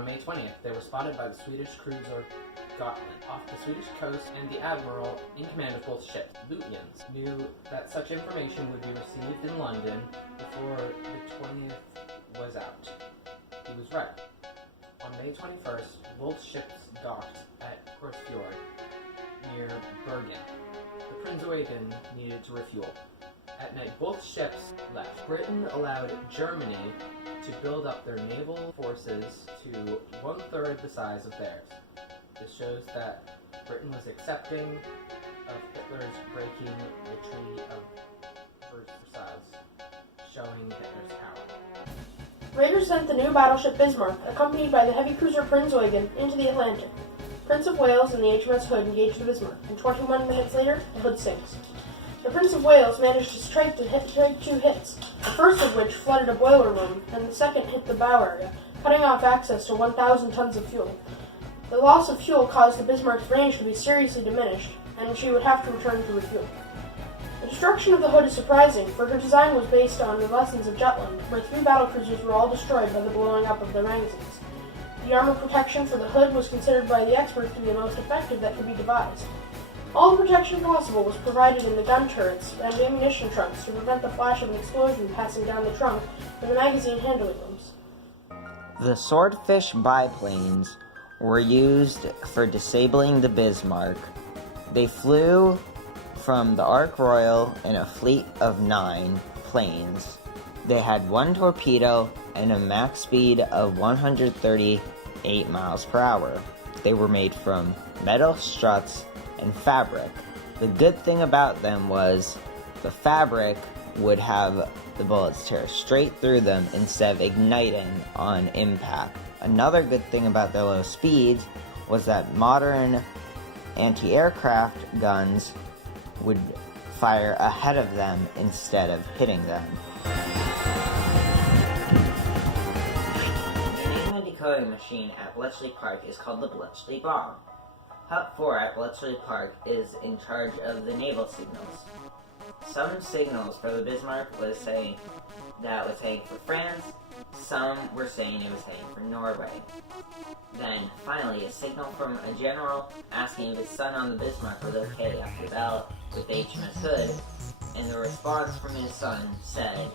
on May 20th, they were spotted by the Swedish cruiser Gotland off the Swedish coast, and the admiral in command of both ships, Lutyens, knew that such information would be received in London before the 20th was out. He was right. On May 21st, both ships docked at Korsfjord near Bergen. The Prinz Eugen needed to refuel. At night, both ships left. Britain allowed Germany to build up their naval forces to 1/3 the size of theirs. This shows that Britain was accepting of Hitler's breaking the Treaty of Versailles, showing Hitler's power. Raiders sent the new battleship Bismarck, accompanied by the heavy cruiser Prinz Eugen, into the Atlantic. Prince of Wales and the HMS Hood engaged the Bismarck, and 21 minutes later, the Hood sinks. The Prince of Wales managed to strike 2 hits, the first of which flooded a boiler room, and the second hit the bow area, cutting off access to 1,000 tons of fuel. The loss of fuel caused the Bismarck's range to be seriously diminished, and she would have to return to refuel. The destruction of the Hood is surprising, for her design was based on the lessons of Jutland, where 3 battlecruisers were all destroyed by the blowing up of their magazines. The armor protection for the Hood was considered by the experts to be the most effective that could be devised. All the protection possible was provided in the gun turrets and ammunition trunks to prevent the flash of an explosion passing down the trunk and the magazine handling rooms. The Swordfish biplanes were used for disabling the Bismarck. They flew from the Ark Royal in a fleet of 9 planes. They had 1 torpedo and a max speed of 138 miles per hour. They were made from metal struts and fabric. The good thing about them was the fabric would have the bullets tear straight through them instead of igniting on impact. Another good thing about their low speeds was that modern anti-aircraft guns would fire ahead of them instead of hitting them. The Enigma decoding machine at Bletchley Park is called the Bletchley Bomb. Hut 4 at Bletchley Park is in charge of the naval signals. Some signals for the Bismarck was saying that it was heading for France, some were saying it was heading for Norway. Then, finally, a signal from a general asking if his son on the Bismarck was okay after battle with HMS Hood, and the response from his son said,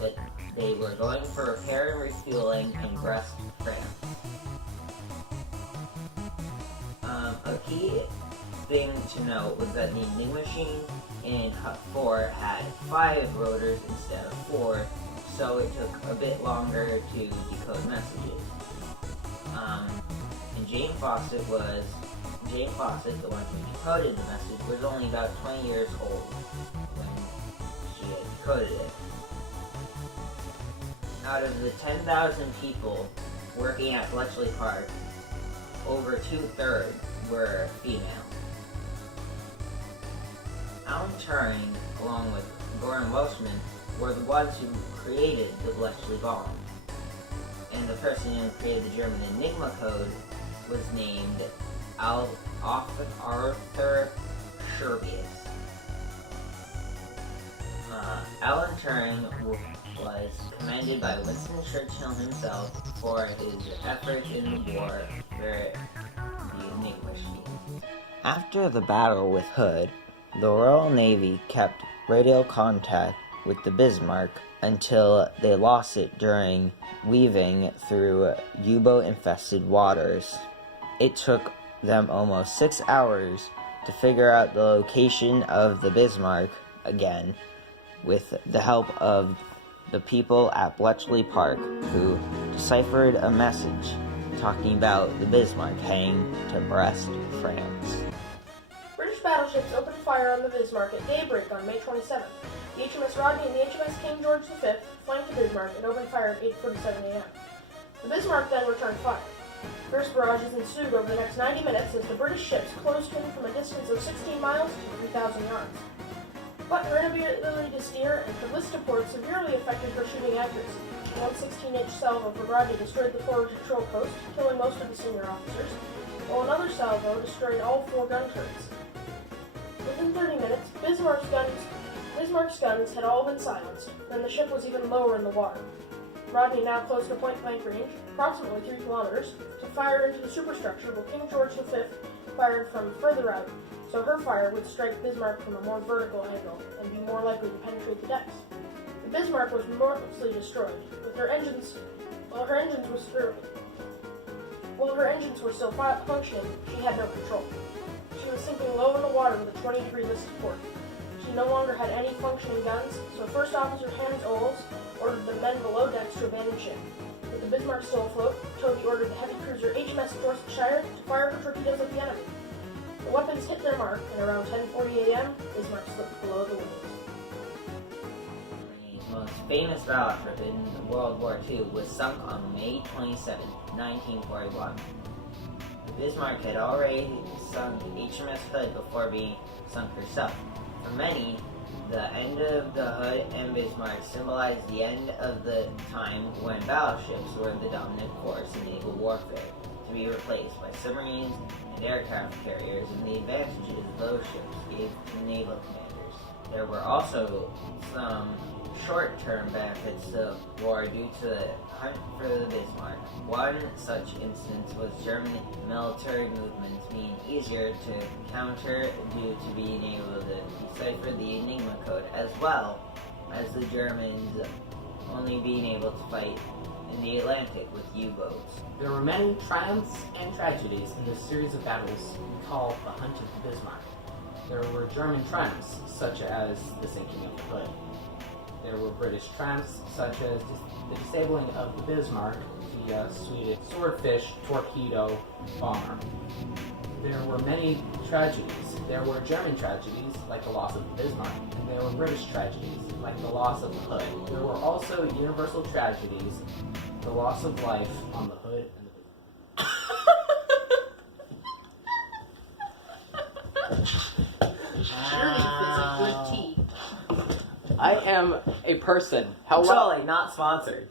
that they were going for repair and refueling in Brest, France. A key thing to note was that the Enigma machine in Hut 4 had 5 rotors instead of 4, so it took a bit longer to decode messages. And Jane Fawcett, the one who decoded the message, was only about 20 years old when she had decoded it. Out of the 10,000 people working at Bletchley Park, over 2/3 were female. Alan Turing, along with Gordon Welshman, were the ones who created the Bletchley Bomb. And the person who created the German Enigma code was named Arthur Scherbius. Alan Turing was commended by Winston Churchill himself for his efforts in the war for the Enigma machine. After the battle with Hood, the Royal Navy kept radio contact with the Bismarck until they lost it during weaving through U-boat-infested waters. It took them almost 6 hours to figure out the location of the Bismarck again, with the help of the people at Bletchley Park, who deciphered a message talking about the Bismarck heading to Brest, France. British battleships opened fire on the Bismarck at daybreak on May 27th. The HMS Rodney and the HMS King George V flanked the Bismarck and opened fire at 8:47 a.m. The Bismarck then returned fire. First barrages ensued over the next 90 minutes as the British ships closed in from a distance of 16 miles to 3,000 yards. But her inability to steer and could list to port severely affected her shooting accuracy. One 16-inch salvo for Rodney destroyed the forward control post, killing most of the senior officers, while another salvo destroyed all 4 gun turrets. Within 30 minutes, Bismarck's guns Bismarck's guns had all been silenced, and the ship was even lower in the water. Rodney now closed to point-blank range, approximately 3 kilometers, to fire into the superstructure, while King George V fired from further out, so her fire would strike Bismarck from a more vertical angle and be more likely to penetrate the decks. The Bismarck was mostly destroyed, with her engines. While her engines were still functioning, she had no control. She was sinking low in the water with a 20-degree listed port. She no longer had any functioning guns, so First Officer Hans Oles ordered the men below decks to abandon ship. With the Bismarck still afloat, Toby ordered the heavy cruiser HMS Dorsetshire to fire her torpedoes at the enemy. The weapons hit their mark, and around 10:40 a.m., Bismarck slipped below the waves. The most famous battleship in World War II was sunk on May 27, 1941. The Bismarck had already sunk HMS Hood before being sunk herself. For many, the end of the Hood and Bismarck symbolized the end of the time when battleships were the dominant force in naval warfare, to be replaced by submarines and aircraft carriers, and the advantages those ships gave to naval commanders. There were also some short-term benefits to war due to the hunt for the Bismarck. One such instance was German military movements being easier to counter due to being able to decipher the Enigma code, as well as the Germans only being able to fight in the Atlantic with U-boats. There were many triumphs and tragedies in this series of battles we call the Hunt of the Bismarck. There were German triumphs, such as the sinking of the Hood. There were British triumphs, such as the disabling of the Bismarck via Swedish Swordfish torpedo bomber. There were many tragedies. There were German tragedies, like the loss of the Bismarck, and there were British tragedies, like the loss of the Hood. There were also universal tragedies, the loss of life on the Hood and the Surely it's a good tea. I am a person. Hello. Totally not sponsored.